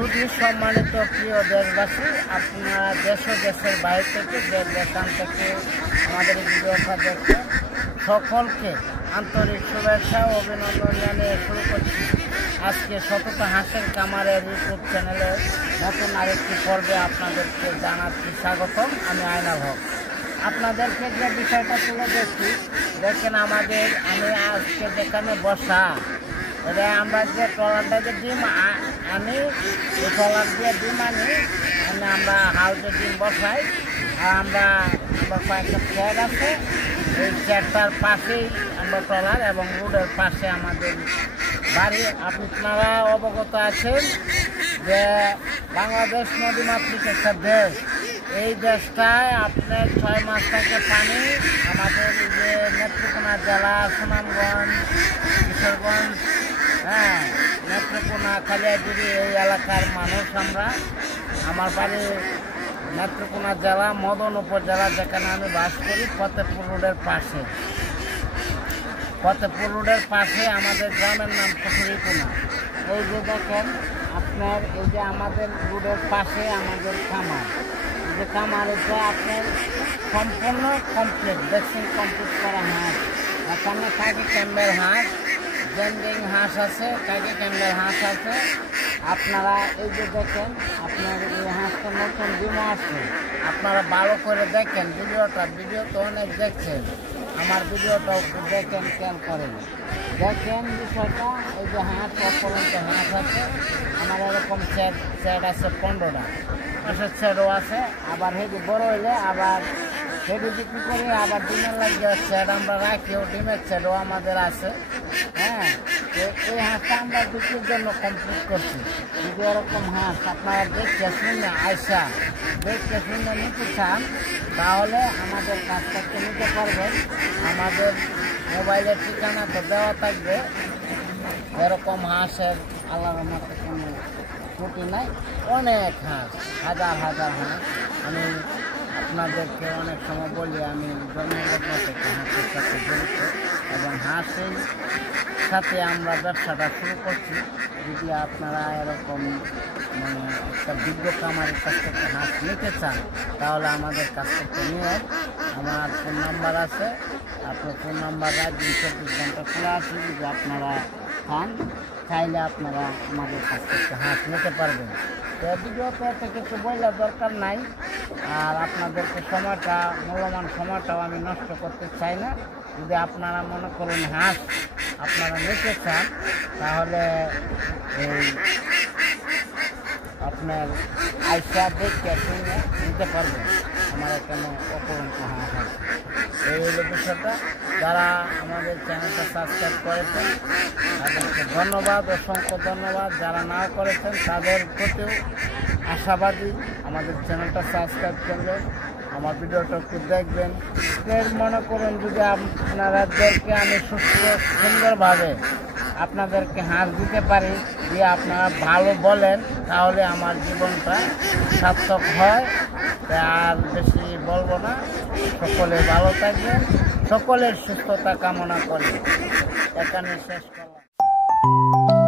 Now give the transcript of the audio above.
শুধু সম্মানিত প্রিয় দেশবাসী, আপনারা দেশ ও দেশের বাইরে থেকে দেশান থেকে আমাদের ভিডিওটা দেখছেন, সকলকে আন্তরিক শুভেচ্ছা ও অভিনন্দন জানিয়ে শুরু করছি আজকে সততা হাঁসের কামারের ইউটিউব চ্যানেলের নতুন আরেকটি পর্বে আপনাদেরকে জানাচ্ছি স্বাগতম। আমি আয়নাল হক। আপনাদেরকে যে বিষয়টা তুলে দেখছি, দেখেন আমি আজকে যেখানে বসা, এটা আমরা যে ট্রলারটা যে ডিম আনি, এই ট্রলার দিয়ে ডিম আনি আমরা হাউসে ডিম বসাই। আর আমরা কয়েকটা ফ্ল্যাট আছে, এই ফ্ল্যাটটার পাশেই আমরা ট্রলার এবং রোডের পাশে আমাদের বাড়ি। আপনারা অবগত আছেন যে বাংলাদেশ নদীমাতৃক একটা দেশ। এই দেশটায় আপনার 6 মাস থেকে পানি আমাদের যে নেত্রকোনা জেলা, সুনামগঞ্জ, কিশোরগঞ্জ, নেত্রকোনা, কালিয়াজুড়ি এই এলাকার মানুষ আমরা। আমার বাড়ি নেত্রকোনা জেলা, মদন উপজেলা, যেখানে আমি বাস করি, ফতেপুর রোডের পাশে। ফতেপুর রোডের পাশে আমাদের গ্রামের নাম পুকুরিকোনা। এই যে দেখেন আপনার, এই যে আমাদের রোডের পাশে আমাদের খামার। এই যে খামার, এটা আপনার সম্পূর্ণ কমপ্লিট, ভ্যাকসিন কমপ্লিট করা হাঁস। এখানে কাকি ক্যাম্বেল হাঁস, জেন্ডিং হাঁস আছে, কাকি ক্যাম্বেল হাঁস আছে। আপনারা এই যে দেখেন, আপনার এই হাঁসটা নতুন ডিমও আছে। আপনারা ভালো করে দেখেন ভিডিও তো অনেক দেখছেন, আমার ভিডিওটাও একটু দেখেন, খেয়াল করেন, দেখেন বিষয়টা। এই যে হাঁস, অপরন্ত হাঁস আছে আমার, এরকম সেট আছে 15টা, পাশের সেটও আছে। আবার হেঁটে বড় হইলে আবার হেঁটে বিক্রি করি, আবার ডিমের লাগিয়ে সেট আমরা রাখি, ও ডিমের সেটও আমাদের আছে। এই হাঁসটা আমরা বিক্রির জন্য কমপ্লিট করছি। যদি এরকম হাঁস আপনারা দেখতে শুনে আয়সা দেখতে শুনে নিতে চান, তাহলে আমাদের কাছ থেকে নিতে পারবেন। আমাদের মোবাইলের ঠিকানা তো দেওয়া থাকবে। এরকম হাঁসের আল্লাহর মতো কোনো ত্রুটি নাই, অনেক হাঁস, হাজার হাজার হাঁস। আমি আপনাদেরকে অনেক সময় বলি, আমি জন্মলগ্ন থেকে হাঁসের সাথে জড়িত এবং হাঁসের সাথে আমরা ব্যবসাটা শুরু করছি। যদি আপনারা এরকম একটা বিজ্ঞ খামারের কাছ থেকে হাঁস নিতে চান, তাহলে আমাদের কাছ থেকে নিয়ে, আমার ফোন নাম্বার আছে, আপনার ফোন নাম্বার রাত 24 ঘন্টা খোলা আছে। যদি আপনারা খান, চাইলে আপনারা আমাদের কাছ থেকে হাঁস নিতে পারবেন। তো ভিডিওতে এত কিছু বলার দরকার নাই, আর আপনাদেরকে মূল্যবান সময়টাও আমি নষ্ট করতে চাই না। যদি আপনারা মনে করুন হাঁস আপনারা নিতে চান, তাহলে এই আপনার আইসা দেখে শুনে নিতে পারবেন। আমার এখানে অপরন্ত হাঁস আছে। এই হলো বিষয়টা। যারা আমাদের চ্যানেলটা সাবস্ক্রাইব করেছেন তাদেরকে ধন্যবাদ, অসংখ্য ধন্যবাদ। যারা নাও করেছেন তাদের প্রতিও আশাবাদী, আমাদের চ্যানেলটা সাবস্ক্রাইব করবেন, আমার ভিডিওটা একটু দেখবেন। মনে করুন যদি আপনাদেরকে আমি সুন্দরভাবে আপনাদেরকে হাঁস দিতে পারি, দিয়ে আপনারা ভালো বলেন, তাহলে আমার জীবনটা সার্থক হয়। আর বেশি বলবো না। সকলে ভালো থাকবেন, সকলের সুস্থতা কামনা করি। এখানে শেষ করলাম।